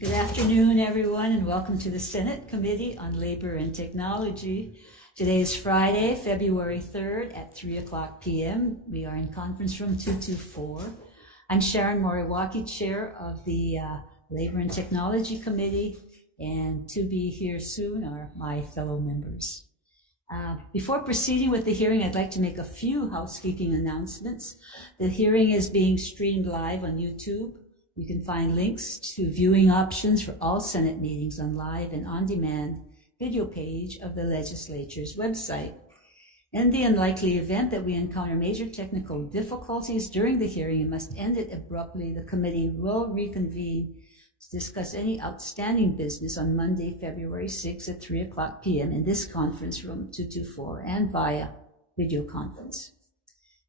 Good afternoon, everyone, and welcome to the Senate Committee on Labor and Technology. Today is Friday, February 3rd at 3 o'clock p.m. We are in conference room 224. I'm Sharon Moriwaki, chair of the Labor and Technology Committee, and to be here soon are my fellow members. Before proceeding with the hearing, I'd like to make a few housekeeping announcements. The hearing is being streamed live on YouTube. You can find links to viewing options for all Senate meetings on live and on-demand video page of the legislature's website. In the unlikely event that we encounter major technical difficulties during the hearing and must end it abruptly, the committee will reconvene to discuss any outstanding business on Monday, February 6th at 3 o'clock p.m. in this conference room 224 and via video conference.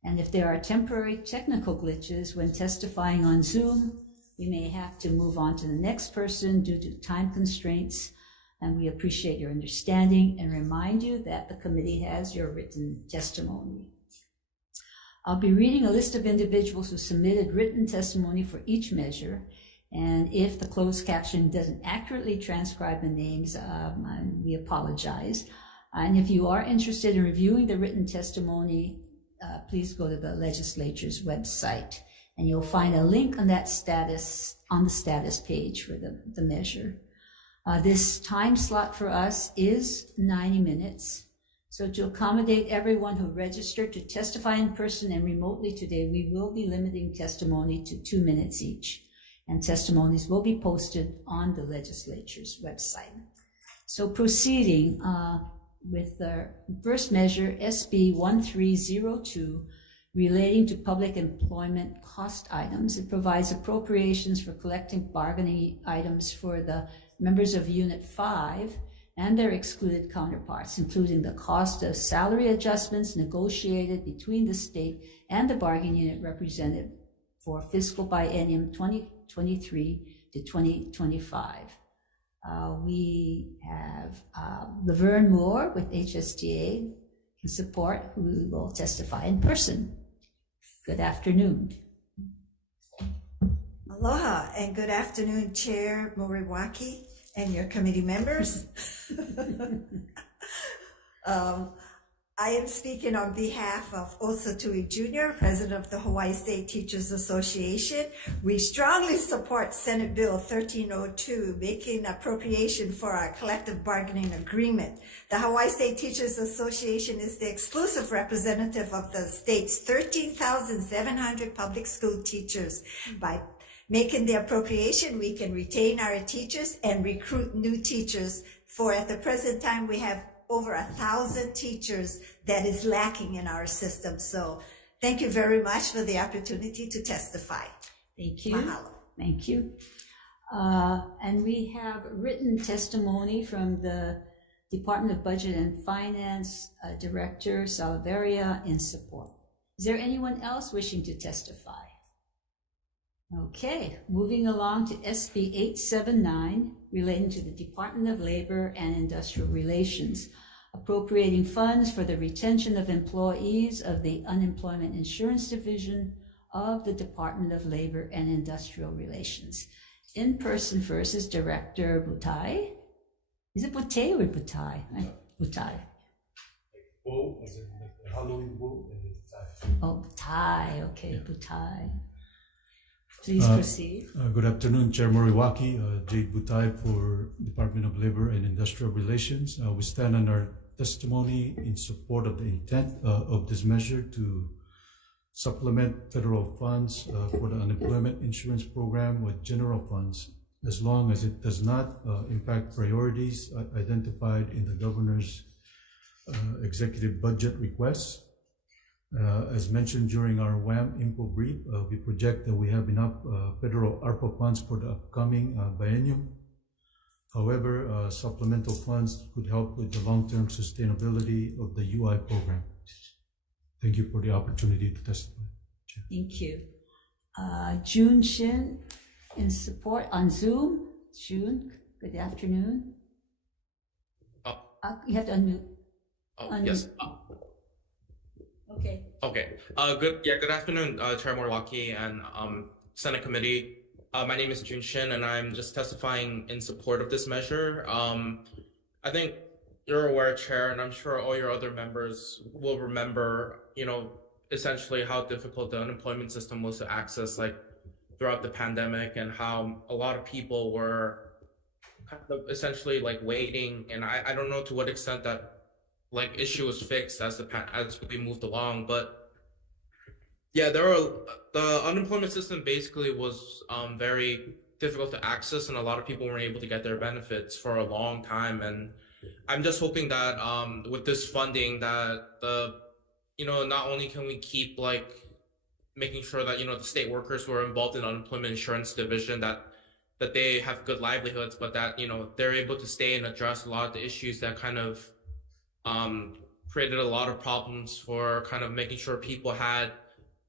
And if there are temporary technical glitches when testifying on Zoom, we may have to move on to the next person due to time constraints, and we appreciate your understanding and remind you that the committee has your written testimony. I'll be reading a list of individuals who submitted written testimony for each measure, and if the closed caption doesn't accurately transcribe the names, we apologize. And if you are interested in reviewing the written testimony, please go to the legislature's website. And you'll find a link on that status, on the status page for the measure. This time slot for us is 90 minutes. So to accommodate everyone who registered to testify in person and remotely today, we will be limiting testimony to 2 minutes each. And testimonies will be posted on the legislature's website. So proceeding with the first measure, SB 1302, relating to public employment cost items. It provides appropriations for collective bargaining items for the members of Unit 5 and their excluded counterparts, including the cost of salary adjustments negotiated between the state and the bargaining unit represented for fiscal biennium 2023 to 2025. We have Laverne Moore with HSTA in support, who will testify in person. Good afternoon. Aloha and good afternoon, Chair Moriwaki and your committee members. I am speaking on behalf of Osa Tui Jr., President of the Hawaii State Teachers Association. We strongly support Senate Bill 1302, making appropriation for our collective bargaining agreement. The Hawaii State Teachers Association is the exclusive representative of the state's 13,700 public school teachers. By making the appropriation, we can retain our teachers and recruit new teachers. For at the present time, we have over 1,000 teachers that is lacking in our system. So thank you very much for the opportunity to testify. Thank you. Mahalo. Thank you. And we have written testimony from the Department of Budget and Finance Director Salaveria in support. Is there anyone else wishing to testify? Okay, moving along to SB 879, relating to the Department of Labor and Industrial Relations, appropriating funds for the retention of employees of the Unemployment Insurance Division of the Department of Labor and Industrial Relations. In person first is Director Butai. Is it Butay or Butai? Butai. Bo, as in like the Halloween Bo, and it's Oh, Butai, okay, yeah. Butai. Please proceed. Good afternoon, Chair Moriwaki, Jade Butai for Department of Labor and Industrial Relations. We stand on our testimony in support of the intent of this measure to supplement federal funds for the unemployment insurance program with general funds, as long as it does not impact priorities identified in the governor's executive budget requests. As mentioned during our WAM info brief, we project that we have enough federal ARPA funds for the upcoming biennium. However, supplemental funds could help with the long-term sustainability of the UI program. Thank you for the opportunity to testify. Thank you. June Shin in support on Zoom. June, good afternoon. You have to unmute. Unmute. Yes. Okay. Okay. Good afternoon, Chair Moriwaki and Senate Committee. My name is Junshin, and I'm just testifying in support of this measure. I think you're aware, Chair, and I'm sure all your other members will remember, essentially how difficult the unemployment system was to access, like, throughout the pandemic, and how a lot of people were kind of essentially like waiting. And I don't know to what extent that like issue was fixed as we moved along, but yeah, the unemployment system basically was very difficult to access, and a lot of people weren't able to get their benefits for a long time. And I'm just hoping that with this funding that not only can we keep like making sure that the state workers who are involved in unemployment insurance division that they have good livelihoods, but that they're able to stay and address a lot of the issues that kind of created a lot of problems for kind of making sure people had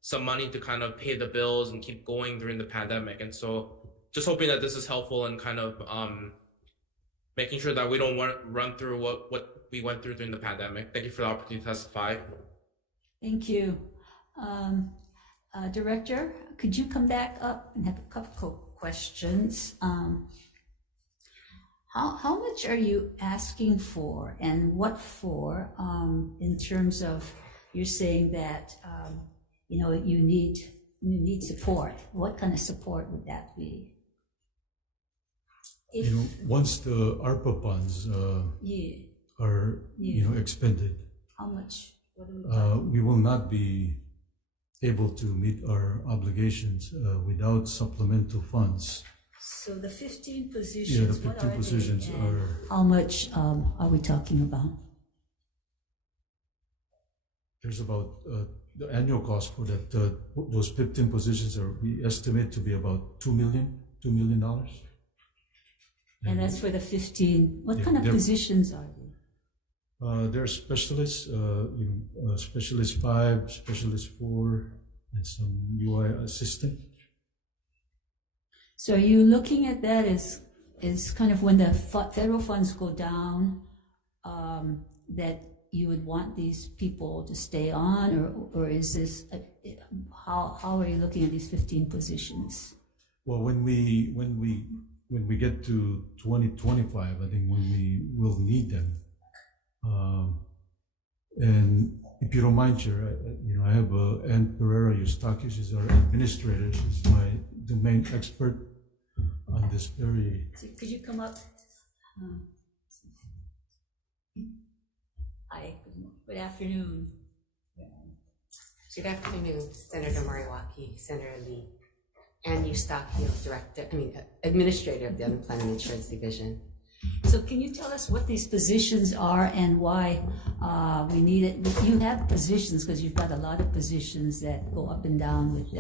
some money to kind of pay the bills and keep going during the pandemic. And so just hoping that this is helpful in kind of making sure that we don't run through what we went through during the pandemic. Thank you for the opportunity to testify. Thank you. Director, could you come back up and have a couple questions? How much are you asking for, and what for, in terms of, you're saying that you need support? What kind of support would that be? Once the ARPA funds are expended, how much? What are we we will not be able to meet our obligations without supplemental funds. So the 15 positions. Yeah, the 15 positions are. How much are we talking about? There's about the annual cost for that. Those 15 positions we estimate to be about $2 million. And that's for the 15. What kind of positions are they? There are specialists, specialist 5, specialist 4, and some UI assistant. So are you looking at that as kind of when the federal funds go down, that you would want these people to stay on, or is this, how are you looking at these 15 positions? Well, when we get to 2025, I think when we will need them. And if you don't mind, Chair, I have Ann Pereira Eustachio. She's our administrator. She's my domain expert on this very. So could you come up? Hi. Good afternoon. Good afternoon, Senator Moriwaki, Senator Lee, Ann Eustachio, Administrator of the Unemployment Insurance Division. So can you tell us what these positions are and why we need it? You have positions because you've got a lot of positions that go up and down with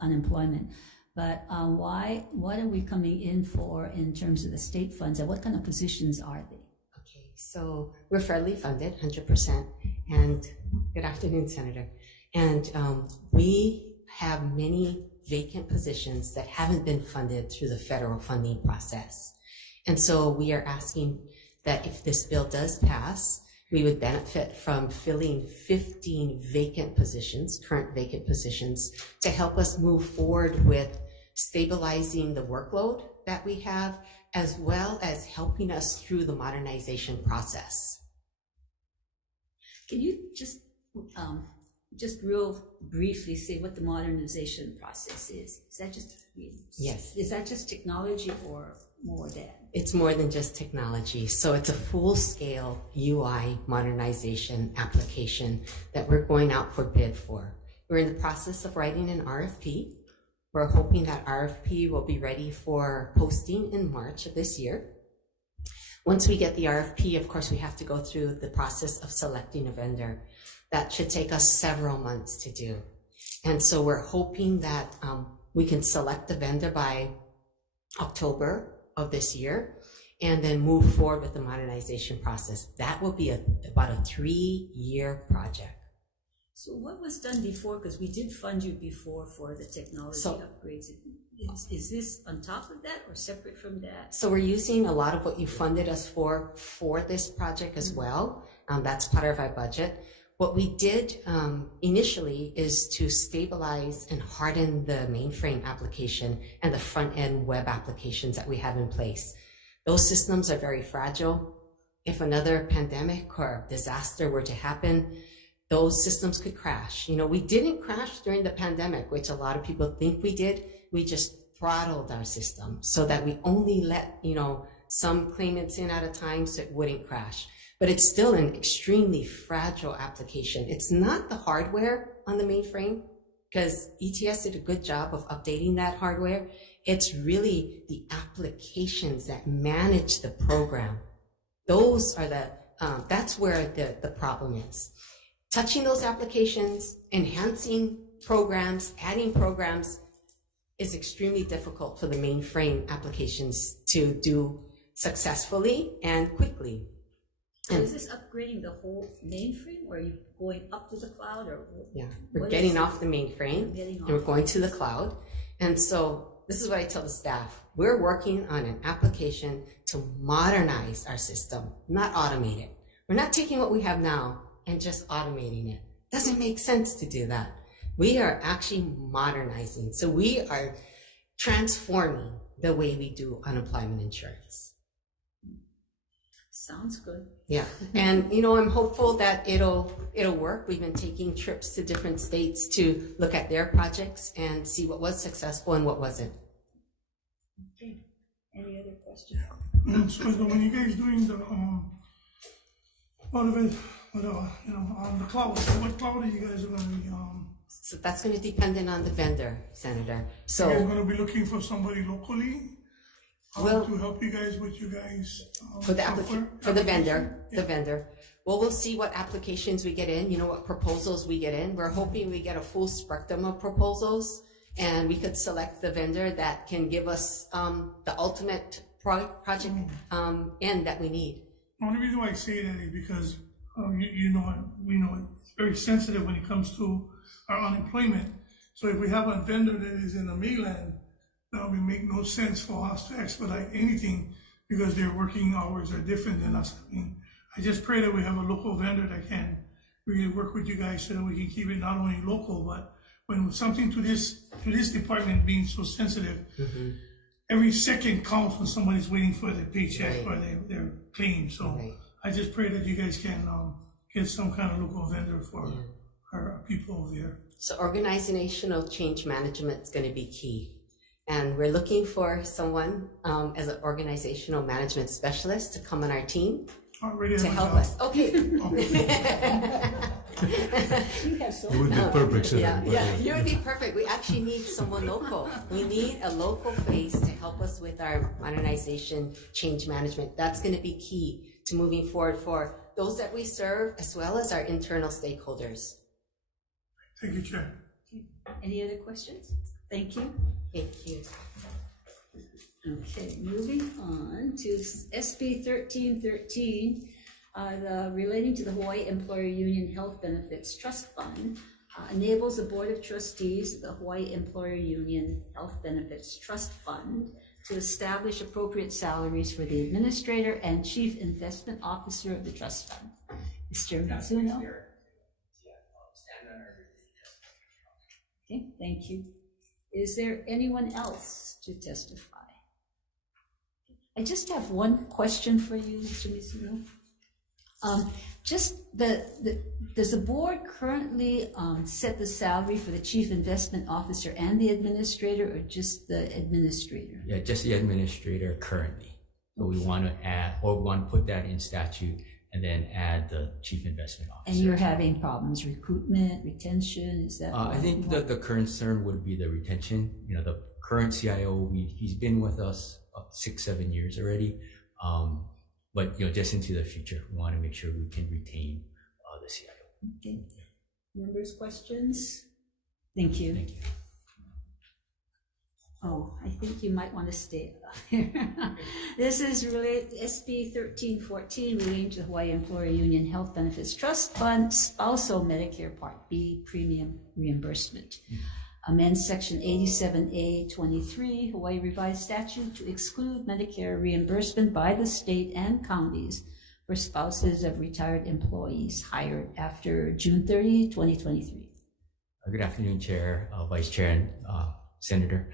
unemployment. But what are we coming in for in terms of the state funds, and what kind of positions are they? Okay, so we're federally funded, 100%. And good afternoon, Senator. And we have many vacant positions that haven't been funded through the federal funding process. And so we are asking that if this bill does pass, we would benefit from filling 15 vacant positions, current vacant positions, to help us move forward with stabilizing the workload that we have, as well as helping us through the modernization process. Can you just real briefly say what the modernization process is? Is that just, yes? Is that just technology or more than? It's more than just technology. So it's a full-scale UI modernization application that we're going out for bid for. We're in the process of writing an RFP. We're hoping that RFP will be ready for posting in March of this year. Once we get the RFP, of course, we have to go through the process of selecting a vendor. That should take us several months to do. And so we're hoping that we can select a vendor by October of this year, and then move forward with the modernization process. That will be about a 3-year project. So what was done before? Because we did fund you before for the technology upgrades. Is this on top of that or separate from that? So we're using a lot of what you funded us for this project as well. That's part of our budget. What we did initially is to stabilize and harden the mainframe application and the front-end web applications that we have in place. Those systems are very fragile. If another pandemic or disaster were to happen, those systems could crash. You know, we didn't crash during the pandemic, which a lot of people think we did. We just throttled our system so that we only let, you know, some claimants in at a time so it wouldn't crash. But it's still an extremely fragile application. It's not the hardware on the mainframe, because ETS did a good job of updating that hardware. It's really the applications that manage the program. Those are that's where the problem is. Touching those applications, enhancing programs, adding programs is extremely difficult for the mainframe applications to do successfully and quickly. So is this upgrading the whole mainframe, or are you going up to the cloud, or Yeah, we're getting off the mainframe and we're going to the cloud. And so this is what I tell the staff. We're working on an application to modernize our system, not automate it. We're not taking what we have now and just automating it. Doesn't make sense to do that. We are actually modernizing. So we are transforming the way we do unemployment insurance. Sounds good. Yeah, and you know, I'm hopeful that it'll work. We've been taking trips to different states to look at their projects and see what was successful and what wasn't. Okay. Any other questions? So when you guys doing the part of it, on the cloud, what cloud are you guys going to be? So that's going to depend on the vendor, Senator. So You're going to be looking for somebody locally Well, to help you guys with you guys for the software the application? vendor. Well, we'll see what applications we get in, you know, what proposals we get in. We're hoping we get a full spectrum of proposals, and we could select the vendor that can give us the ultimate project end that we need. The only reason why I say that is because we know it's very sensitive when it comes to our unemployment. So if we have a vendor that is in the mainland, that would make no sense for us to expedite anything because their working hours are different than us. I mean, I just pray that we have a local vendor that can really work with you guys so that we can keep it not only local, but when something to this department being so sensitive, every second counts when somebody's waiting for their paycheck or their claim. So I just pray that you guys can get some kind of local vendor for our people over there. So organizational change management is going to be key. And we're looking for someone as an organizational management specialist to come on our team to help us. Okay. You would be perfect, Senator. Yeah, you would be perfect. We actually need someone local. We need a local face to help us with our modernization change management. That's going to be key to moving forward for those that we serve as well as our internal stakeholders. Thank you, Chair. Any other questions? Thank you. Thank you. Okay, moving on to SB 1313, relating to the Hawaii Employer Union Health Benefits Trust Fund, enables the Board of Trustees of the Hawaii Employer Union Health Benefits Trust Fund to establish appropriate salaries for the administrator and chief investment officer of the trust fund. Mr. Mizuno? Okay, thank you. Is there anyone else to testify? I just have one question for you, Mr. Mizuno. Does the board currently set the salary for the chief investment officer and the administrator, or just the administrator? Yeah, just the administrator currently. But we want to add, or we want to put that in statute and then add the chief investment officer. And you're having problems, recruitment, retention, is that? I think that the concern would be the retention. You know, the current CIO, he's been with us 6-7 years already. But you know, just into the future, we want to make sure we can retain the CIO. Okay. Members, questions? Thank you. Thank you. Oh, I think you might want to stay here. This is related SB 1314, relating to the Hawaii Employer Union Health Benefits Trust Fund, spousal Medicare Part B premium reimbursement. Amend Section 87A23 Hawaii Revised Statute to exclude Medicare reimbursement by the state and counties for for spouses of retired employees hired after June 30, 2023. Good afternoon, Chair, Vice Chair, and Senator.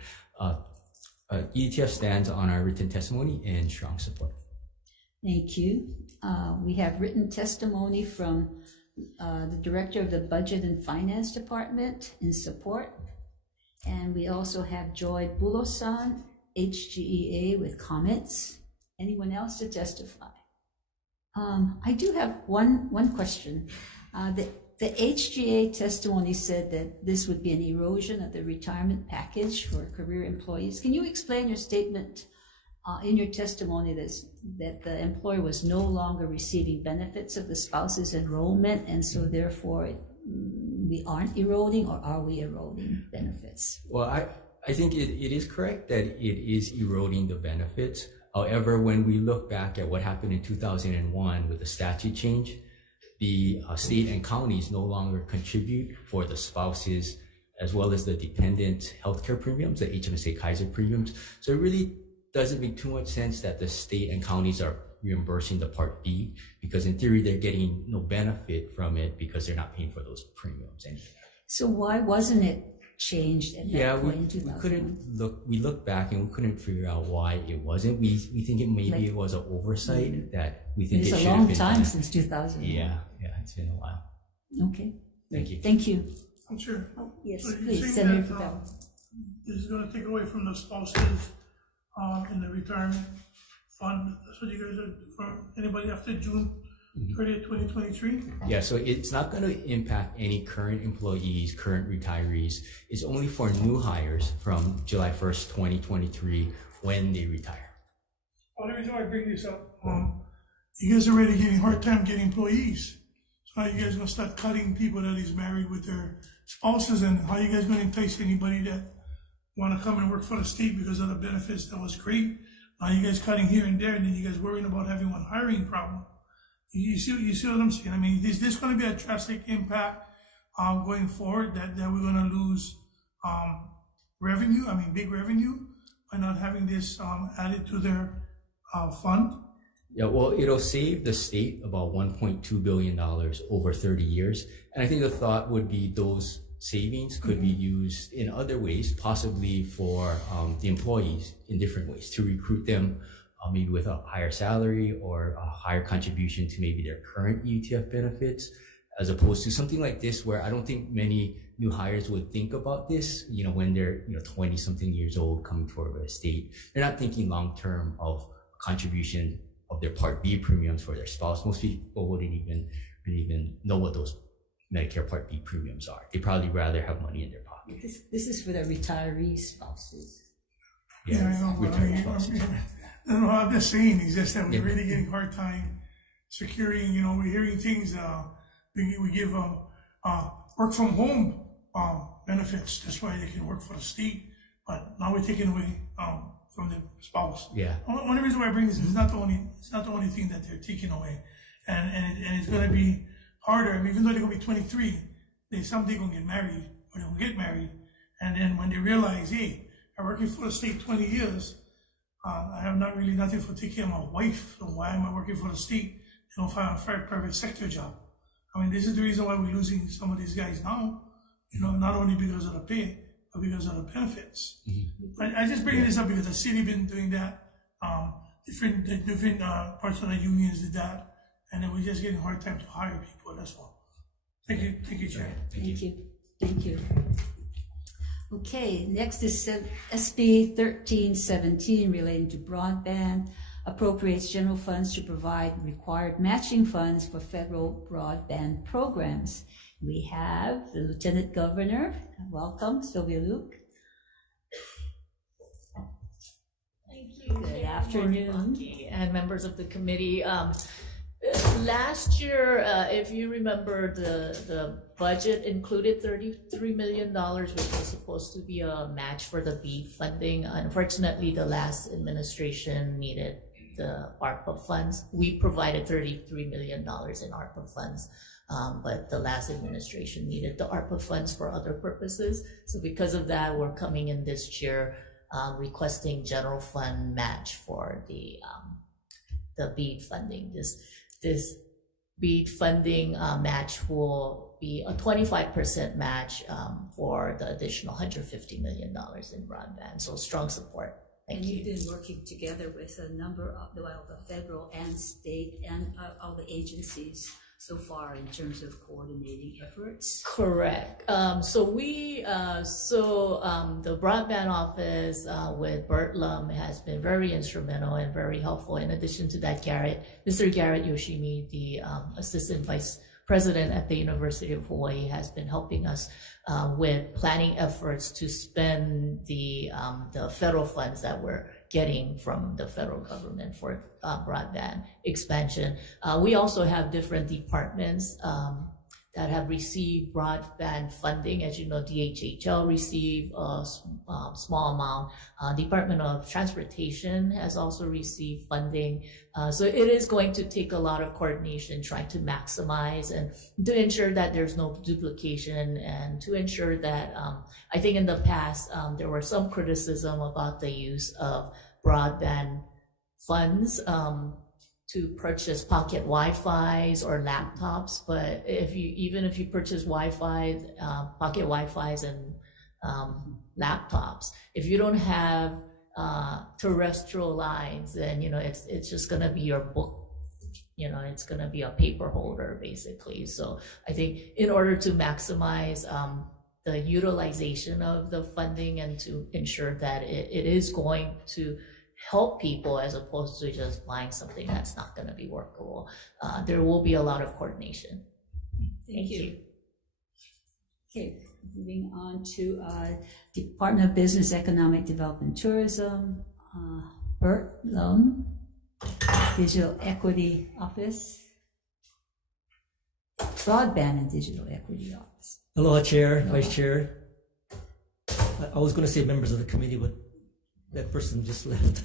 ETF stands on our written testimony and strong support. Thank you. We have written testimony from the Director of the Budget and Finance Department in support. And we also have Joy Bulosan, HGEA, with comments. Anyone else to testify? I do have one question. The HGA testimony said that this would be an erosion of the retirement package for career employees. Can you explain your statement in your testimony that the employer was no longer receiving benefits of the spouse's enrollment, and so therefore we aren't eroding, or are we eroding benefits? Well, I think it is correct that it is eroding the benefits. However, when we look back at what happened in 2001 with the statute change, the state and counties no longer contribute for the spouses as well as the dependent healthcare premiums, the HMSA Kaiser premiums. So it really doesn't make too much sense that the state and counties are reimbursing the Part B, because in theory they're getting no benefit from it because they're not paying for those premiums. And So why wasn't it changed at that point in 2001? we looked back and we couldn't figure out why it wasn't. We think it was an oversight that we think it It's should a have long been time done. since 2001. Yeah, it's been a while. Okay. Thank you. Thank you. I'm sure. Yes, So you're please, saying Senator that, Fidel. this is gonna take away from the spouses, in the retirement fund. That's what you guys are, for anybody after June 30th, 2023? Yeah, so it's not going to impact any current employees, current retirees. It's only for new hires from July 1st, 2023, when they retire. Well, the reason why I bring this up, you guys are already getting hard time getting employees. So how you guys gonna start cutting people that is married with their spouses, and how you guys gonna entice anybody that wanna come and work for the state because of the benefits? That was great. Now you guys cutting here and there, and then you guys worrying about having one hiring problem. You see what I'm saying? I mean, is this gonna be a drastic impact going forward, that we're gonna lose revenue, big revenue, by not having this added to their fund? Yeah, well, it'll save the state about $1.2 billion over 30 years. And I think the thought would be those savings could be used in other ways, possibly for the employees in different ways, to recruit them maybe with a higher salary or a higher contribution to maybe their current ETF benefits, as opposed to something like this where I don't think many new hires would think about this, when they're 20 something years old coming forward with a state. They're not thinking long term of contribution of their Part B premiums for their spouse. Most people wouldn't even know what those Medicare Part B premiums are. They probably rather have money in their pocket. This is for the retiree spouses. Yeah, I know. retiree spouses. No, I'm just saying, it's just that we're really getting hard time securing, we're hearing things, we give work from home benefits. That's why they can work for the state. But now we're taking away from the spouse. Yeah. One reason why I bring this is it's not the only thing that they're taking away, and it's going to be harder. Even though they're going to be 23, they someday going to get married, or they'll get married, and then when they realize, hey, I'm working for the state 20 years, I have not really nothing for taking care of my wife. So why am I working for the state? They don't find a private sector job. This is the reason why we're losing some of these guys now. Not only because of the pay, but because of the benefits. I just bring this up because the city been doing that. Different parts of the unions did that, and then we're just getting a hard time to hire people. That's all. Thank you, Chair. Thank you. Okay, next is SB 1317 relating to broadband, appropriates general funds to provide required matching funds for federal broadband programs. We have the Lieutenant Governor. Welcome, Sylvia Luke. Thank you. Good afternoon. And members of the committee. Last year, if you remember, the budget included $33 million, which was supposed to be a match for the BEAD funding. Unfortunately, the last administration needed the ARPA funds. We provided $33 million in ARPA funds, but the last administration needed the ARPA funds for other purposes. So because of that, we're coming in this year requesting general fund match for the BEAD funding. this BEAD funding match will be a 25% match for the additional $150 million in broadband. So strong support. Thank you. And you've been working together with a number of the federal and state and all the agencies so far in terms of coordinating efforts. Correct. The broadband office with Bert Lum has been very instrumental and very helpful. In addition to that, Mr. Garrett Yoshimi, the Assistant Vice President at the University of Hawaii, has been helping us with planning efforts to spend the federal funds that we're getting from the federal government for broadband expansion. We also have different departments that have received broadband funding. As you know, DHHL received a small amount. Department of Transportation has also received funding. So it is going to take a lot of coordination trying to maximize and to ensure that there's no duplication, and to ensure that I think in the past there were some criticism about the use of broadband funds to purchase pocket Wi-Fi's or laptops. But even if you purchase Wi-Fi, pocket Wi-Fi's and laptops, if you don't have terrestrial lines, then it's just gonna be your book. It's gonna be a paper holder basically. So I think in order to maximize the utilization of the funding and to ensure that it is going to help people as opposed to just buying something that's not going to be workable, there will be a lot of coordination. Thank you. Okay, moving on to Department of Business, Economic Development, Tourism, Bert Lum, Digital Equity Office, Broadband and Digital Equity Office. Aloha, Chair, Vice Chair. I was going to say members of the committee, but that person just left.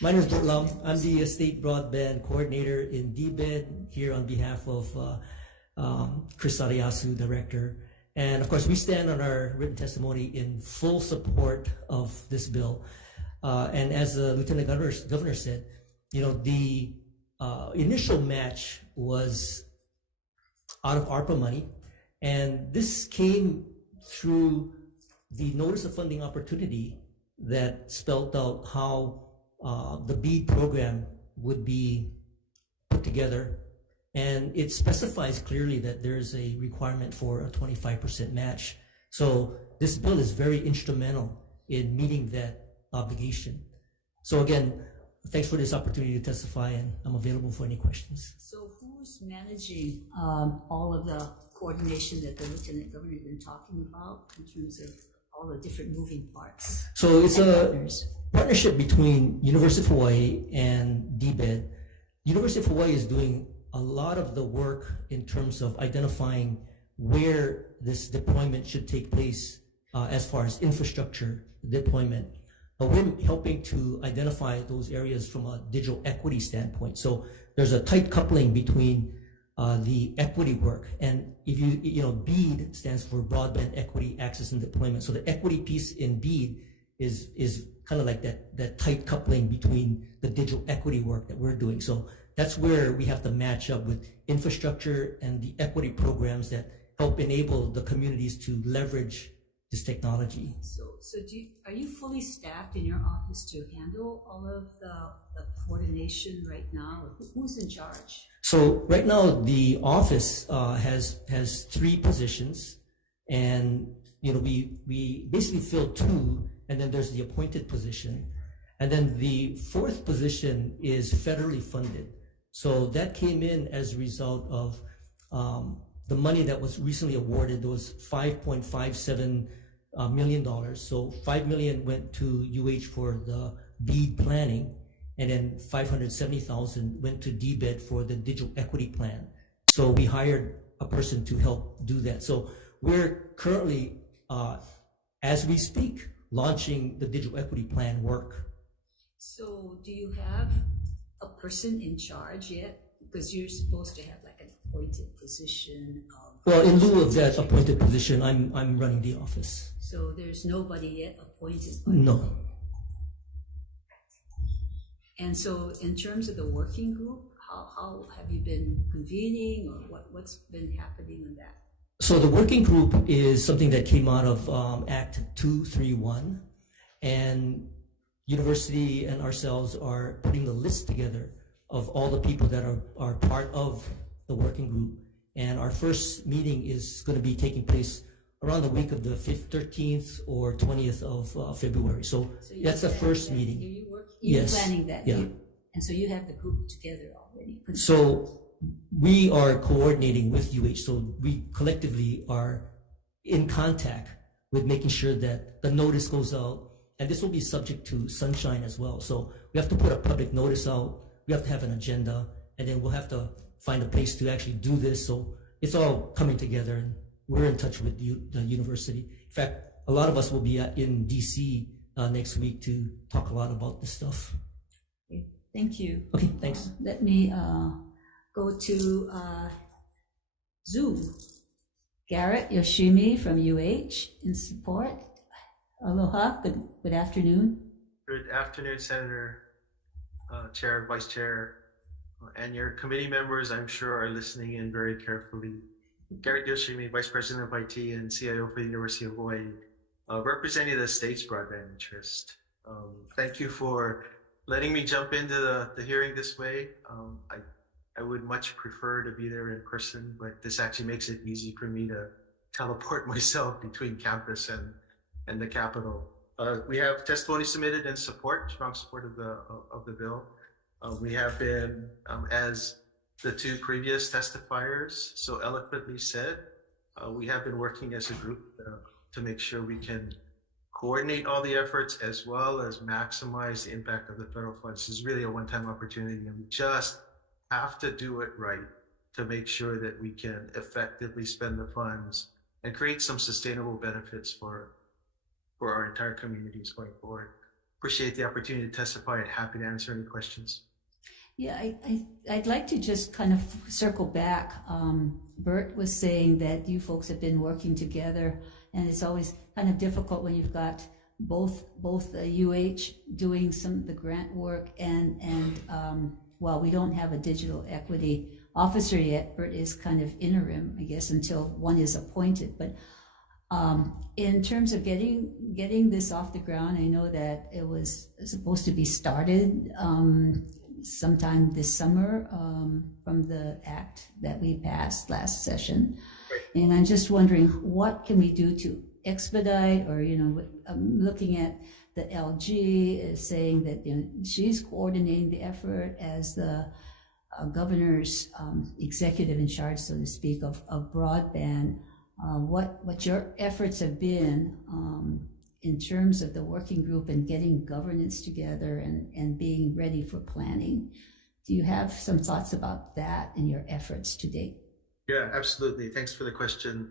My name is Bert Lum. I'm the State Broadband Coordinator in DBED here on behalf of Chris Ariasu, Director. And of course, we stand on our written testimony in full support of this bill. And as the Lieutenant Governor said, the initial match was out of ARPA money. And this came through the Notice of Funding Opportunity that spelled out how the BEAD program would be put together. And it specifies clearly that there's a requirement for a 25% match. So this bill is very instrumental in meeting that obligation. So again, thanks for this opportunity to testify, and I'm available for any questions. So who's managing all of the coordination that the Lieutenant Governor has been talking about in terms of all the different moving parts? So it's a partnership between University of Hawaii and DBED. University of Hawaii is doing a lot of the work in terms of identifying where this deployment should take place as far as infrastructure deployment. We're helping to identify those areas from a digital equity standpoint. So there's a tight coupling between the equity work, and if BEAD stands for Broadband Equity Access and Deployment. So the equity piece in BEAD is kind of like that tight coupling between the digital equity work that we're doing. So that's where we have to match up with infrastructure and the equity programs that help enable the communities to leverage this technology. So are you fully staffed in your office to handle all of the coordination right now? Who's in charge? So right now the office has 3 positions, and we basically fill 2, and then there's the appointed position, and then the 4th position is federally funded. So that came in as a result of the money that was recently awarded. There was $5.57 million. So $5 million went to UH for the BEAD planning, and then $570,000 went to DBED for the digital equity plan. So we hired a person to help do that. So we're currently, as we speak, launching the digital equity plan work. So do you have a person in charge yet? Because you're supposed to have like an appointed position. Well, in lieu of that appointed position, I'm running the office. So there's nobody yet appointed? No. And so in terms of the working group, how have you been convening, or what's been happening in that? So the working group is something that came out of Act 231, and university and ourselves are putting the list together of all the people that are part of the working group. And our first meeting is going to be taking place around the week of the 13th or 20th of February. So that's the first meeting. You're Yes. planning that? Yeah. And so you have the group together already? So we are coordinating with UH. So we collectively are in contact with making sure that the notice goes out. And this will be subject to sunshine as well. So we have to put a public notice out. We have to have an agenda. And then we'll have to find a place to actually do this. So it's all coming together. And we're in touch with the university. In fact, a lot of us will be in DC next week to talk a lot about this stuff. Okay, thank you. Okay, thanks. Let me go to Zoom. Garrett Yoshimi from UH in support. Aloha, good afternoon. Good afternoon, Senator, Chair, Vice Chair, and your committee members, I'm sure, are listening in very carefully. Garrett Yoshimi, Vice President of IT and CIO for the University of Hawaii, representing the state's broadband interest. Thank you for letting me jump into the hearing this way. I would much prefer to be there in person, but this actually makes it easy for me to teleport myself between campus and the Capitol. We have testimony submitted in support, strong support of the bill. We have been, as the two previous testifiers so eloquently said, we have been working as a group to make sure we can coordinate all the efforts as well as maximize the impact of the federal funds. This is really a one-time opportunity, and we just have to do it right to make sure that we can effectively spend the funds and create some sustainable benefits for our entire communities going forward. Appreciate the opportunity to testify and happy to answer any questions. Yeah, I'd like to just kind of circle back. Bert was saying that you folks have been working together, and it's always kind of difficult when you've got both UH doing some of the grant work and while we don't have a digital equity officer yet, Bert is kind of interim, I guess, until one is appointed. But in terms of getting this off the ground, I know that it was supposed to be started sometime this summer from the act that we passed last session. Right. And I'm just wondering, what can we do to expedite, or, I'm looking at the LG is saying that she's coordinating the effort as the governor's executive in charge, so to speak, of broadband. What your efforts have been in terms of the working group and getting governance together and being ready for planning. Do you have some thoughts about that in your efforts to date? Yeah, absolutely. Thanks for the question.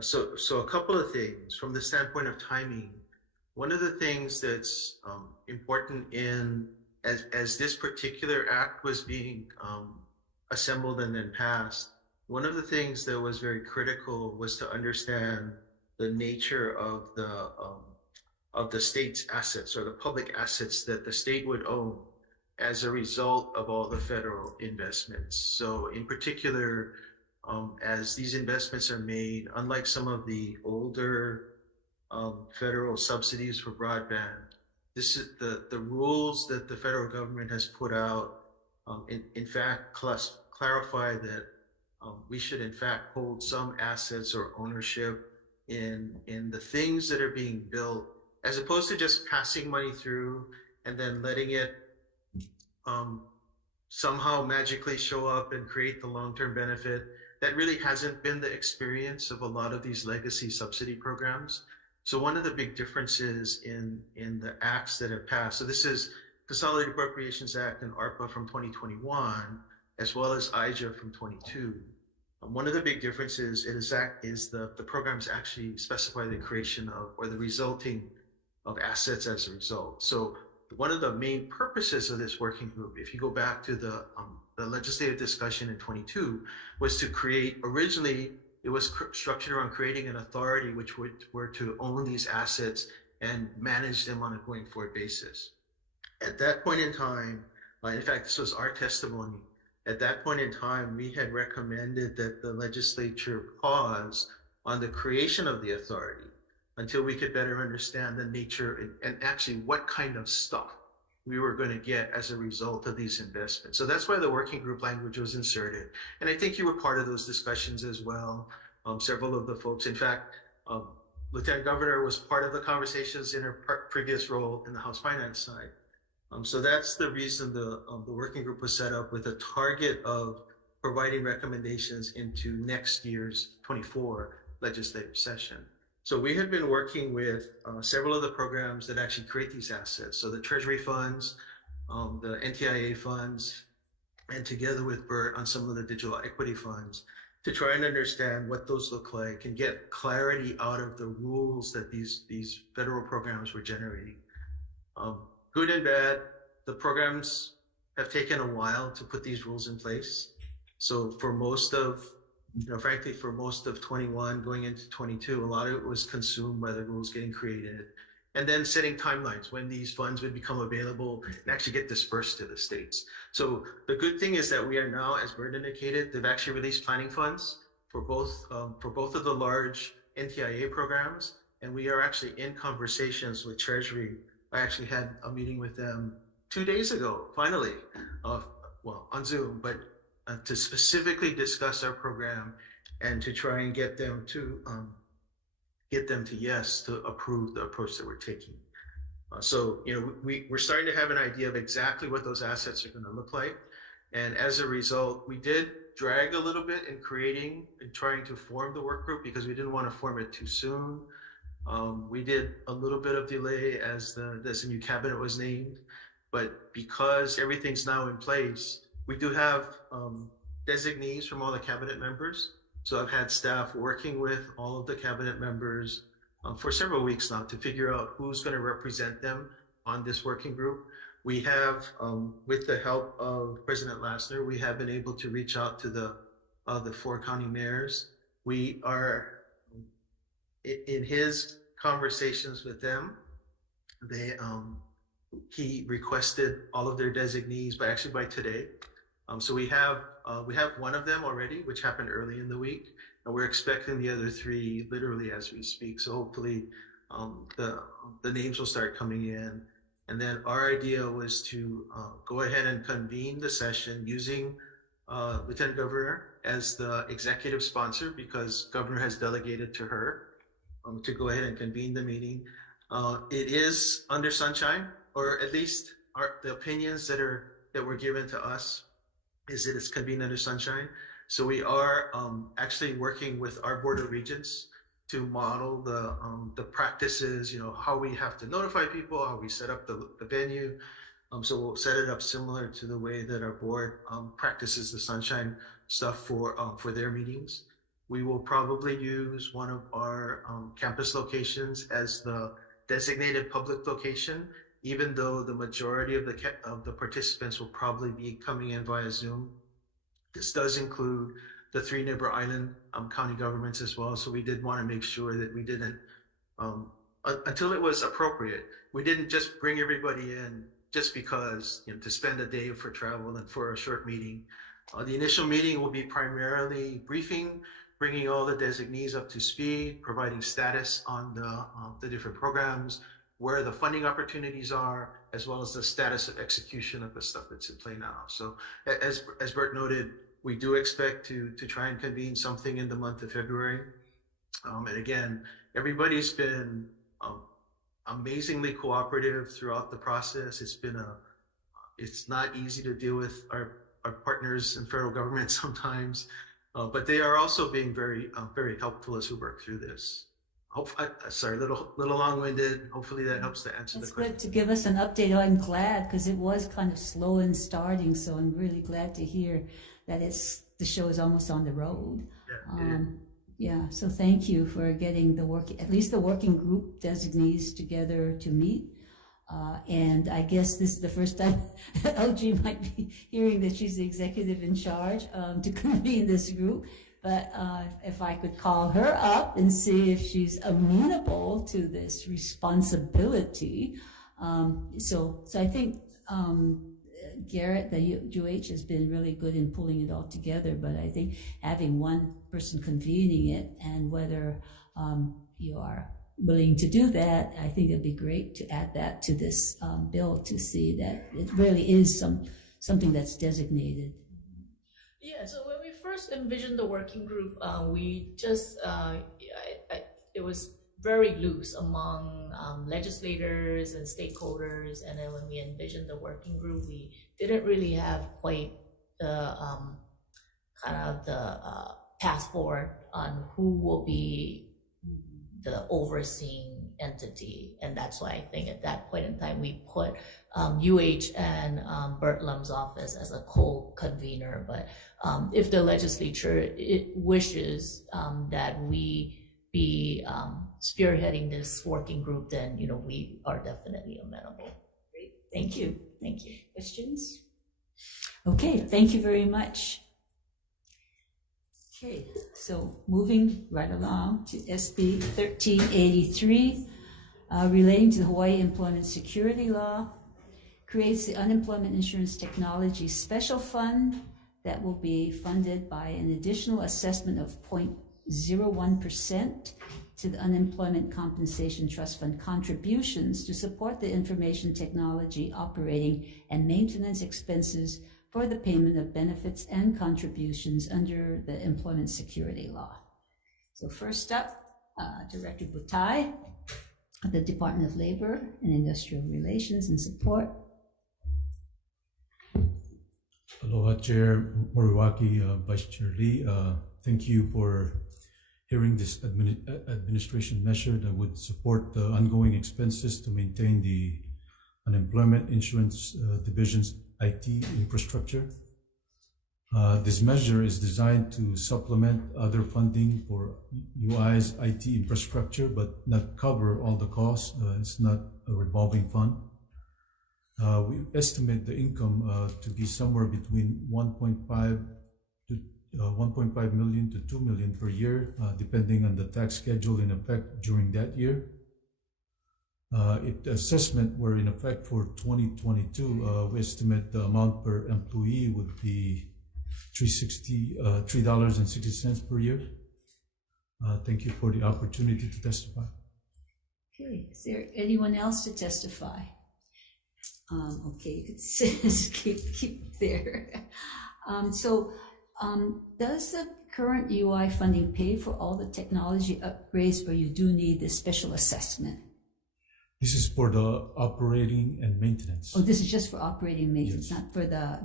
So a couple of things from the standpoint of timing. One of the things that's important as this particular act was being assembled and then passed, one of the things that was very critical was to understand the nature of the state's assets, or the public assets that the state would own as a result of all the federal investments. So in particular, as these investments are made, unlike some of the older federal subsidies for broadband, this is the rules that the federal government has put out, in fact, clarify that we should in fact hold some assets or ownership in the things that are being built, as opposed to just passing money through and then letting it somehow magically show up and create the long-term benefit. That really hasn't been the experience of a lot of these legacy subsidy programs. So one of the big differences in the acts that have passed, so this is Consolidated Appropriations Act and ARPA from 2021, as well as IJA from 22. One of the big differences is the programs actually specify the creation of, or the resulting of, assets as a result. So one of the main purposes of this working group, if you go back to the legislative discussion in 22, was to create, originally it was structured around creating an authority which were to own these assets and manage them on a going forward basis. At that point in time, In fact, this was our testimony. At that point in time, we had recommended that the legislature pause on the creation of the authority until we could better understand the nature and actually what kind of stuff we were going to get as a result of these investments. So that's why the working group language was inserted. And I think you were part of those discussions as well. Several of the folks, in fact, Lieutenant Governor was part of the conversations in her previous role in the House Finance side. So that's the reason the working group was set up, with a target of providing recommendations into next year's 24 legislative session. So we had been working with several of the programs that actually create these assets. So the Treasury funds, the NTIA funds, and together with Bert on some of the digital equity funds, to try and understand what those look like and get clarity out of the rules that these federal programs were generating. Good and bad, the programs have taken a while to put these rules in place. So for most of, frankly, for most of 21 going into 22, a lot of it was consumed by the rules getting created and then setting timelines when these funds would become available and actually get dispersed to the states. So the good thing is that we are now, as Bert indicated, they've actually released planning funds for both of the large NTIA programs, and we are actually in conversations with Treasury. I actually had a meeting with them 2 days ago, finally, well, on Zoom, but to specifically discuss our program and to try and get them to yes to approve the approach that we're taking. So we're starting to have an idea of exactly what those assets are going to look like, and as a result, we did drag a little bit in creating and trying to form the work group because we didn't want to form it too soon. We did a little bit of delay as the new cabinet was named, but because everything's now in place, we do have designees from all the cabinet members. So I've had staff working with all of the cabinet members for several weeks now to figure out who's going to represent them on this working group. We have, with the help of President Lassner, we have been able to reach out to the 4 county mayors. We are, in his conversations with them, he requested all of their designees by today. So we have one of them already, which happened early in the week, and we're expecting the other 3 literally as we speak. So hopefully the names will start coming in. And then our idea was to go ahead and convene the session using Lieutenant Governor as the executive sponsor, because Governor has delegated to her to go ahead and convene the meeting. It is under sunshine, or at least the opinions that were given to us is that it's convened under sunshine. So we are actually working with our Board of Regents to model the practices, how we have to notify people, how we set up the venue. So we'll set it up similar to the way that our board practices the sunshine stuff for their meetings. We will probably use one of our campus locations as the designated public location, even though the majority of the participants will probably be coming in via Zoom. This does include the 3 neighbor island county governments as well. So we did want to make sure that we didn't, until it was appropriate, we didn't just bring everybody in just because, to spend a day for travel and for a short meeting. The initial meeting will be primarily briefing, bringing all the designees up to speed, providing status on the different programs, where the funding opportunities are, as well as the status of execution of the stuff that's in play now. So as Bert noted, we do expect to try and convene something in the month of February. And again, everybody's been amazingly cooperative throughout the process. It's not easy to deal with our partners in federal government sometimes, but they are also being very, very helpful as we work through this. Sorry, little long-winded. Hopefully that helps to answer the question. It's good to give us an update. I'm glad, because it was kind of slow in starting, so I'm really glad to hear that the show is almost on the road. Yeah, so thank you for getting at least the working group designees together to meet. And I guess this is the first time LG might be hearing that she's the executive in charge to convene this group. But if I could call her up and see if she's amenable to this responsibility. So I think Garrett, the UH has been really good in pulling it all together, but I think having one person convening it, and whether you are willing to do that, I think it'd be great to add that to this bill to see that it really is something that's designated. Yeah, so when we first envisioned the working group, we just, it was very loose among legislators and stakeholders. And then when we envisioned the working group, we didn't really have quite the kind of the path forward on who will be the overseeing entity. And that's why I think at that point in time, we put UH and Bert Lum's office as a co-convener. But if the legislature wishes that we be spearheading this working group, then we are definitely amenable. Great, Thank you. Thank you. Questions? Okay, thank you very much. Okay, so moving right along to SB 1383, relating to the Hawaii Employment Security Law, creates the Unemployment Insurance Technology Special Fund that will be funded by an additional assessment of 0.01% to the Unemployment Compensation Trust Fund contributions to support the information technology operating and maintenance expenses for the payment of benefits and contributions under the Employment Security Law. So first up, Director Butai of the Department of Labor and Industrial Relations and Support. Aloha, Chair Moriwaki, Vice Chair Lee. Thank you for hearing this administration measure that would support the ongoing expenses to maintain the Unemployment Insurance Division's IT infrastructure. This measure is designed to supplement other funding for UI's IT infrastructure, but not cover all the costs. It's not a revolving fund. We estimate the income to be somewhere between 1.5 million to 2 million per year, depending on the tax schedule in effect during that year. If the assessment were in effect for 2022, we estimate the amount per employee would be $3.60 per year. Thank you for the opportunity to testify. Okay, is there anyone else to testify? Okay, you could keep there. Does the current UI funding pay for all the technology upgrades, or you do need this special assessment? This is for the operating and maintenance. Oh, this is just for operating and maintenance, Yes. not for the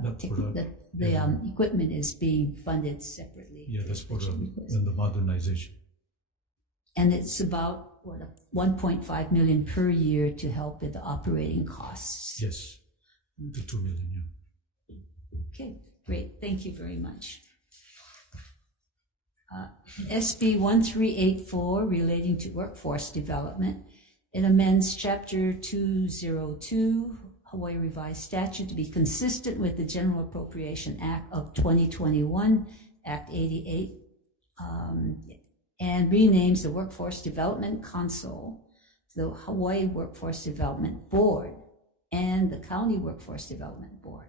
Yeah. equipment is being funded separately. Yeah, that's for the modernization. And it's about 1.5 million per year to help with the operating costs. Yes, to 2 million. Yeah. Okay, great. Thank you very much. SB 1384 relating to workforce development. It amends Chapter 202 Hawaii Revised Statute to be consistent with the General Appropriation Act of 2021, Act 88, and renames the Workforce Development Council the Hawaii Workforce Development Board and the County Workforce Development Board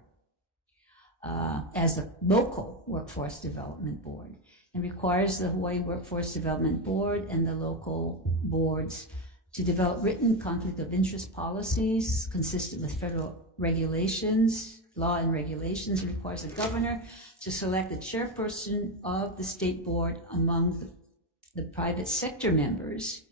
as the local Workforce Development Board, and requires the Hawaii Workforce Development Board and the local boards to develop written conflict of interest policies consistent with federal regulations, law and regulations. It requires the governor to select the chairperson of the state board among the private sector members,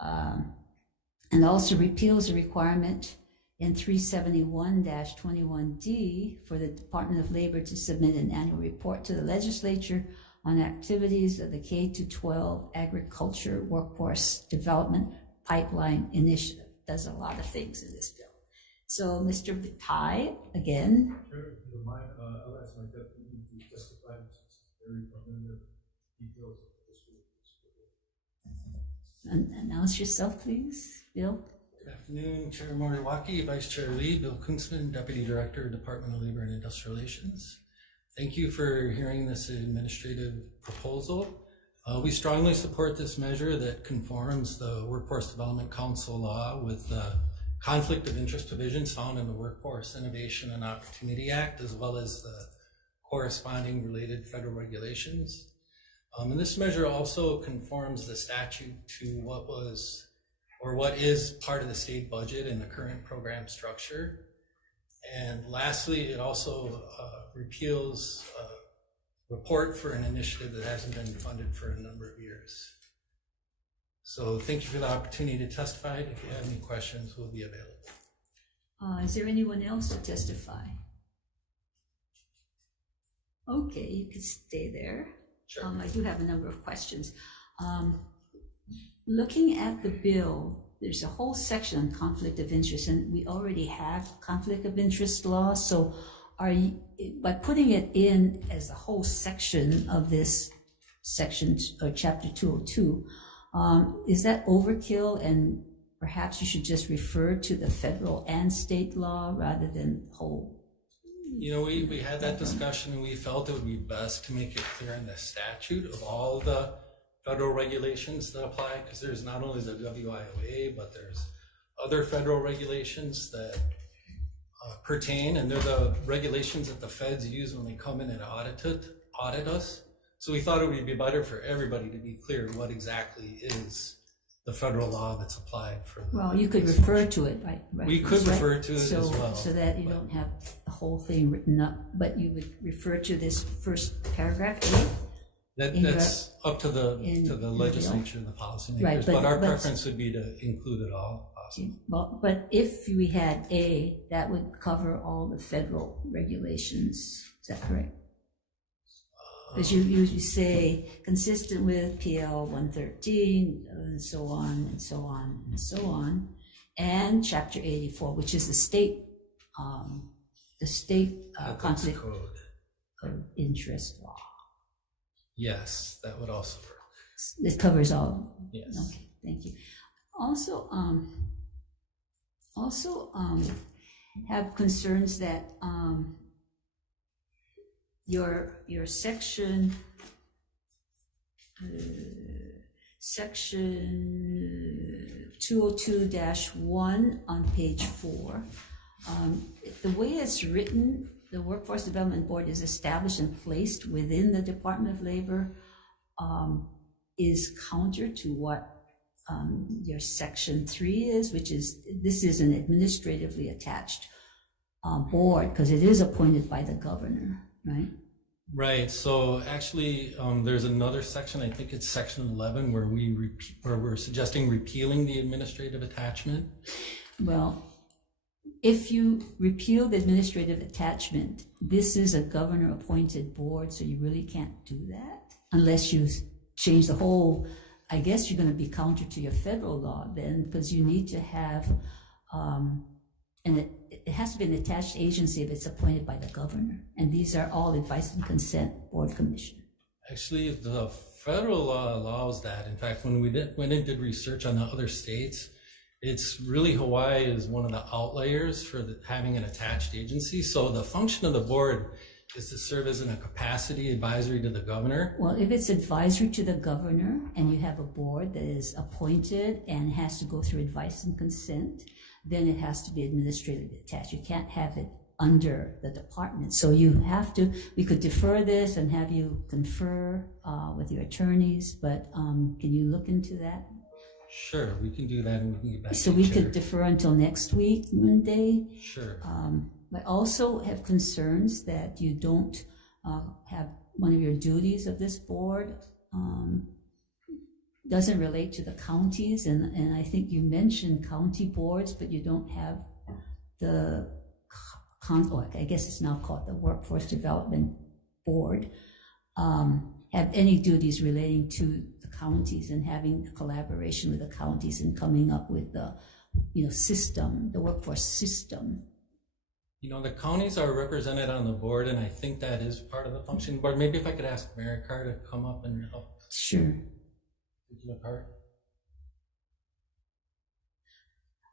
and also repeals the requirement in 371-21D for the Department of Labor to submit an annual report to the legislature on activities of the K-12 Agriculture Workforce Development Pipeline Initiative. Does a lot of things in this bill. So Mr. Butai, again. Sure, if you don't mind, I'll ask my deputy to testify since it's very familiar details of this bill. Announce yourself, please, Bill. Good afternoon, Chair Moriwaki, Vice Chair Lee, Bill Kunzman, Deputy Director, Department of Labor and Industrial Relations. Thank you for hearing this administrative proposal. We strongly support this measure that conforms the Workforce Development Council law with the conflict of interest provisions found in the Workforce Innovation and Opportunity Act, as well as the corresponding related federal regulations. And this measure also conforms the statute to what was, or what is part of the state budget in the current program structure. And lastly, it also repeals report for an initiative that hasn't been funded for a number of years. So thank you for the opportunity to testify. If you have any questions, we'll be available. Is there anyone else to testify? Okay, you can stay there. Sure. I do have a number of questions. Looking at the bill, there's a whole section on conflict of interest, and we already have conflict of interest law. So are you, by putting it in as the whole section of this section, or chapter 202, is that overkill, and perhaps you should just refer to the federal and state law rather than whole? You know, we had that discussion, and we felt it would be best to make it clear in the statute of all the federal regulations that apply, because there's not only the WIOA, but there's other federal regulations that pertain, and they're the regulations that the feds use when they come in and audit us. So we thought it would be better for everybody to be clear what exactly is the federal law that's applied for. Well, you could refer to it, right? We could refer to it so, as well. So that you don't have the whole thing written up, but you would refer to this first paragraph, right? That's up to the legislature, the policymakers, right, but our preference would be to include it all. Possibly. Well, but if we had A, that would cover all the federal regulations. Is that correct? Because you say consistent with PL 113 and so on and so on and so on, and Chapter 84, which is the state conflict of interest law. Yes, that would also work. It covers all. Yes. Okay, thank you. Also, have concerns that your section 202-1 on page 4. The way it's written, the Workforce Development Board is established and placed within the Department of Labor, is counter to what your section 3 is, which is, this is an administratively attached board, because it is appointed by the governor, right? Right. So actually, there's another section. I think it's section 11, where we're suggesting repealing the administrative attachment. Well, if you repeal the administrative attachment, this is a governor-appointed board, so you really can't do that unless you change the whole. I guess you're going to be counter to your federal law then, because you need to have, and it has to be an attached agency if it's appointed by the governor. And these are all advice and consent board commission. Actually, the federal law allows that. In fact, when we went and did research on the other states, it's really Hawaii is one of the outliers for having an attached agency. So the function of the board is to serve as in a capacity advisory to the governor. Well, if it's advisory to the governor and you have a board that is appointed and has to go through advice and consent, then it has to be administratively attached. You can't have it under the department. So you have to, we could defer this and have you confer with your attorneys, but can you look into that? Sure, we can do that, and we can get back So to we the chair. could defer until next week, Monday. Sure. I also have concerns that you don't have one of your duties of this board doesn't relate to the counties, and I think you mentioned county boards, but you don't have the I guess it's now called the Workforce Development Board, have any duties relating to the counties and having collaboration with the counties and coming up with the system, the workforce system. The counties are represented on the board, and I think that is part of the function board. Maybe if I could ask Mary Carr to come up and help. Sure. Carr.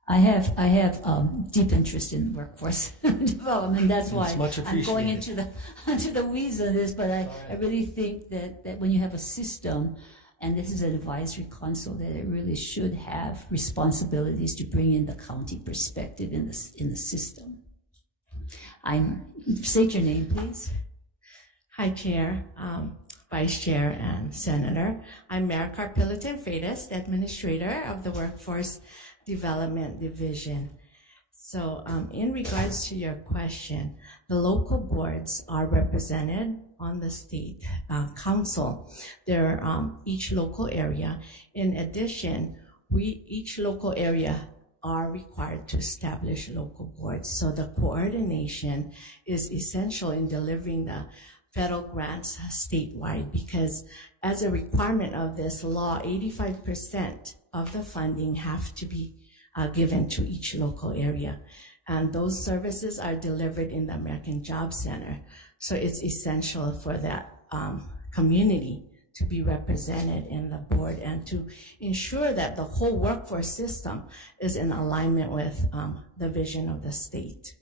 I have deep interest in workforce development. That's why I'm going into the weeds of this. But I really think that when you have a system, And this is an advisory council that it really should have responsibilities to bring in the county perspective in the system. State your name, please. Hi, Chair, Vice Chair, and Senator. I'm Mayor Carpilitan Freitas, the Administrator of the Workforce Development Division. So in regards to your question, the local boards are represented on the state council. They're each local area. In addition, each local area are required to establish local boards. So the coordination is essential in delivering the federal grants statewide, because as a requirement of this law, 85% of the funding have to be given to each local area. And those services are delivered in the American Job Center. So it's essential for that community to be represented in the board and to ensure that the whole workforce system is in alignment with the vision of the state.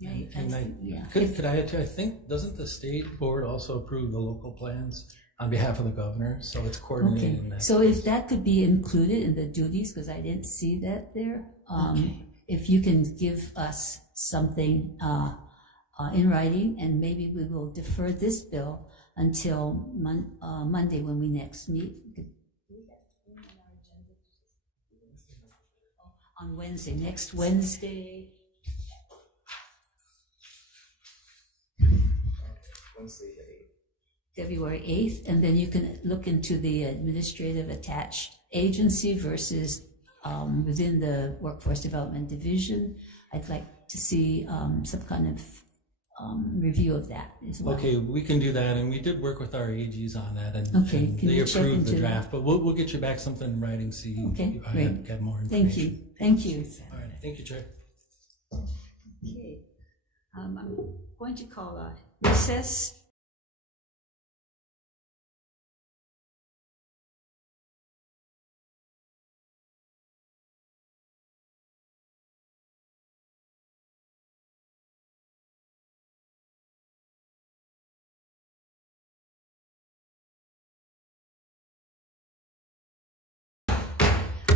Could I add to, I think, doesn't the state board also approve the local plans on behalf of the governor? So it's coordinated in that. So if that could be included in the duties, because I didn't see that there, if you can give us something in writing, and maybe we will defer this bill until Monday when we next meet. On Wednesday, next Wednesday. February 8th, and then you can look into the administrative attached agency versus within the Workforce Development Division. I'd like to see some kind of review of that as well. Okay, we can do that, and we did work with our AGs on that, and, Okay, and can they you check approved the into draft, but we'll get you back something in writing so you Okay, I great. have more information. Thank you. Thank you. All right, thank you, Chair. Okay. I'm going to call a recess.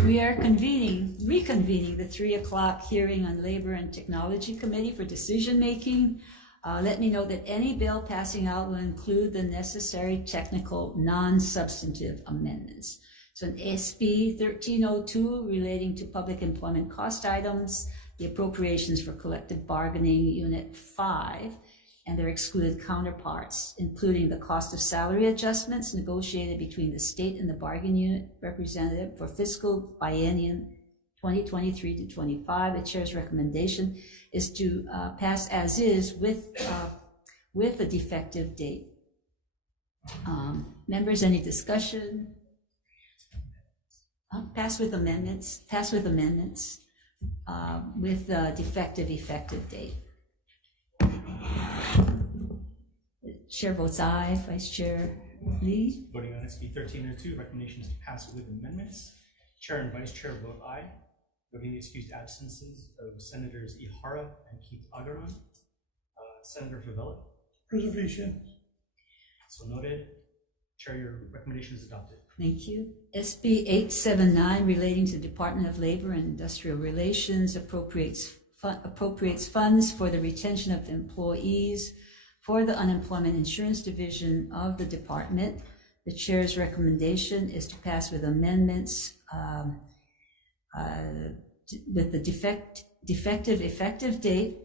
We are reconvening the 3 o'clock hearing on Labor and Technology Committee for decision-making. Let me know that any bill passing out will include the necessary technical, non-substantive amendments. So in SB 1302 relating to public employment cost items, the appropriations for collective bargaining unit 5, and their excluded counterparts, including the cost of salary adjustments negotiated between the state and the bargain unit representative for fiscal biennium 2023 to 25. The chair's recommendation is to pass as is with a defective date. Members, any discussion? Pass with amendments. Pass with amendments with the defective effective date. Chair votes aye. Vice Chair Lee. Voting on SB 1302, recommendations to pass with amendments. Chair and Vice Chair vote aye. Noting the excused absences of Senators Ihara and Keith Agaran. Senator Favela. Preservation. So noted. Chair, your recommendation is adopted. Thank you. SB 879 relating to the Department of Labor and Industrial Relations appropriates funds for the retention of employees for the Unemployment Insurance Division of the department. The chair's recommendation is to pass with amendments with the defective effective date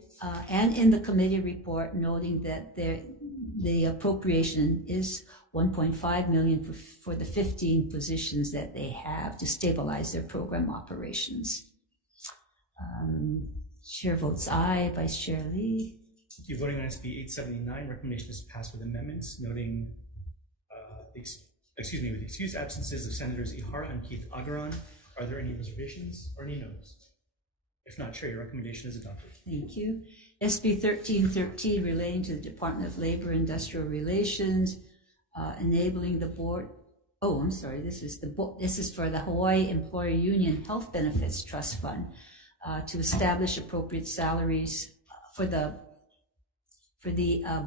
and in the committee report noting that the appropriation is $1.5 million for the 15 positions that they have to stabilize their program operations. Chair votes aye. Vice Chair Lee. Thank you. Voting on SB 879, recommendation is to pass with amendments, noting with excused absences of Senators Ihara and Keith Agaran. Are there any reservations or any no's? If not, Chair, your recommendation is adopted. Thank you. SB 1313 relating to the Department of Labor and Industrial Relations, enabling the board. Oh, I'm sorry. This is for the Hawaii Employer Union Health Benefits Trust Fund to establish appropriate salaries for the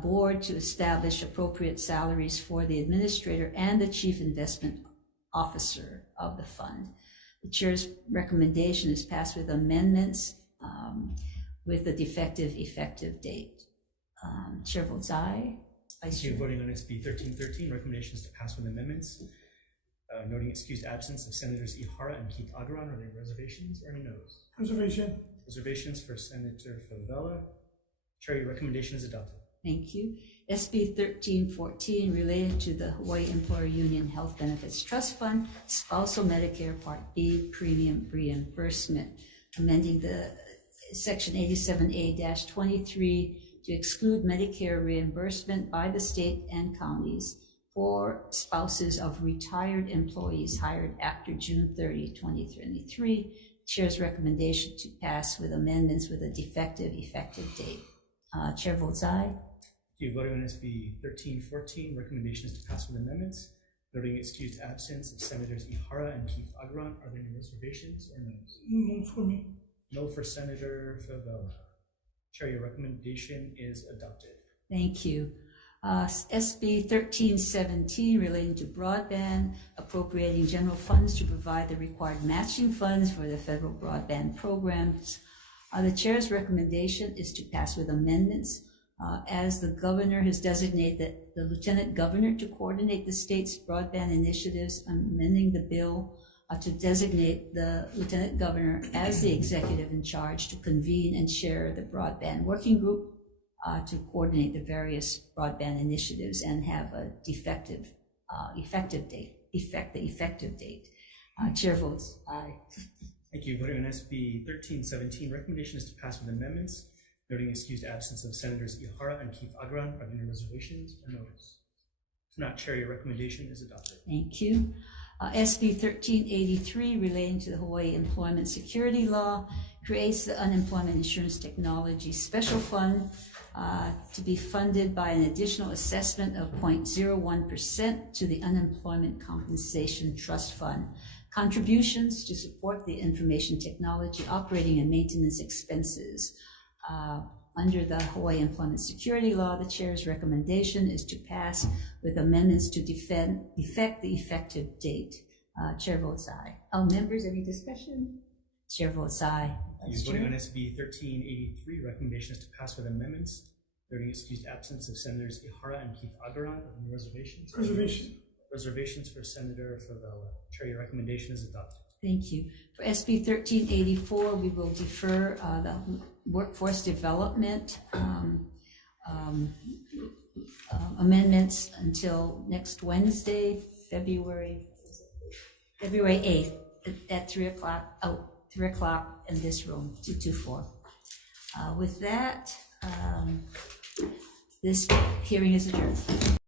board to establish appropriate salaries for the administrator and the chief investment officer of the fund. The chair's recommendation is passed with amendments with a defective effective date. Chair votes aye. Vice Chair. Voting on SB 1313, recommendations to pass with amendments. Noting excused absence of Senators Ihara and Keith Agaran. Are there reservations or any no's? Reservation. Reservations for Senator Favela. Chair, your recommendation is adopted. Thank you. SB 1314 related to the Hawaii Employer Union Health Benefits Trust Fund, spousal Medicare Part B premium reimbursement, amending the Section 87A-23 to exclude Medicare reimbursement by the state and counties for spouses of retired employees hired after June 30, 2023. Chair's recommendation to pass with amendments with a defective effective date. Chair votes aye. Voting on SB 1314, recommendations to pass with amendments. Noting excused absence of Senators Ihara and Keith Agaran. Are there any reservations or no's? No for me. No for Senator Favela. Chair, your recommendation is adopted. Thank you. SB 1317 relating to broadband, appropriating general funds to provide the required matching funds for the federal broadband programs. The chair's recommendation is to pass with amendments. As the governor has designated the lieutenant governor to coordinate the state's broadband initiatives, amending the bill to designate the lieutenant governor as the executive in charge to convene and chair the broadband working group to coordinate the various broadband initiatives and have a effective date. Chair votes aye. Thank you. Voting on SB 1317, recommendation is to pass with amendments. Noting excused absence of Senators Ihara and Keith Agaran. Are there any reservations or no's? If not, Chair, your recommendation is adopted. Thank you. SB 1383 relating to the Hawaii Employment Security Law creates the Unemployment Insurance Technology Special Fund to be funded by an additional assessment of 0.01% to the Unemployment Compensation Trust Fund. Contributions to support the information technology operating and maintenance expenses. Under the Hawaii Employment Security Law, the chair's recommendation is to pass with amendments to effect the effective date. Chair votes aye. Members, any discussion? Chair votes aye. Voting on SB 1383, recommendation is to pass with amendments. Noting excused absence of Senators Ihara and Keith Agaran. Are there any reservations? Reservation. Reservations for Senator Favela. Chair, your recommendation is adopted. Thank you. For SB 1384, we will defer the workforce development amendments until next Wednesday, February 8th at 3 o'clock in this room, 224. With that, this hearing is adjourned.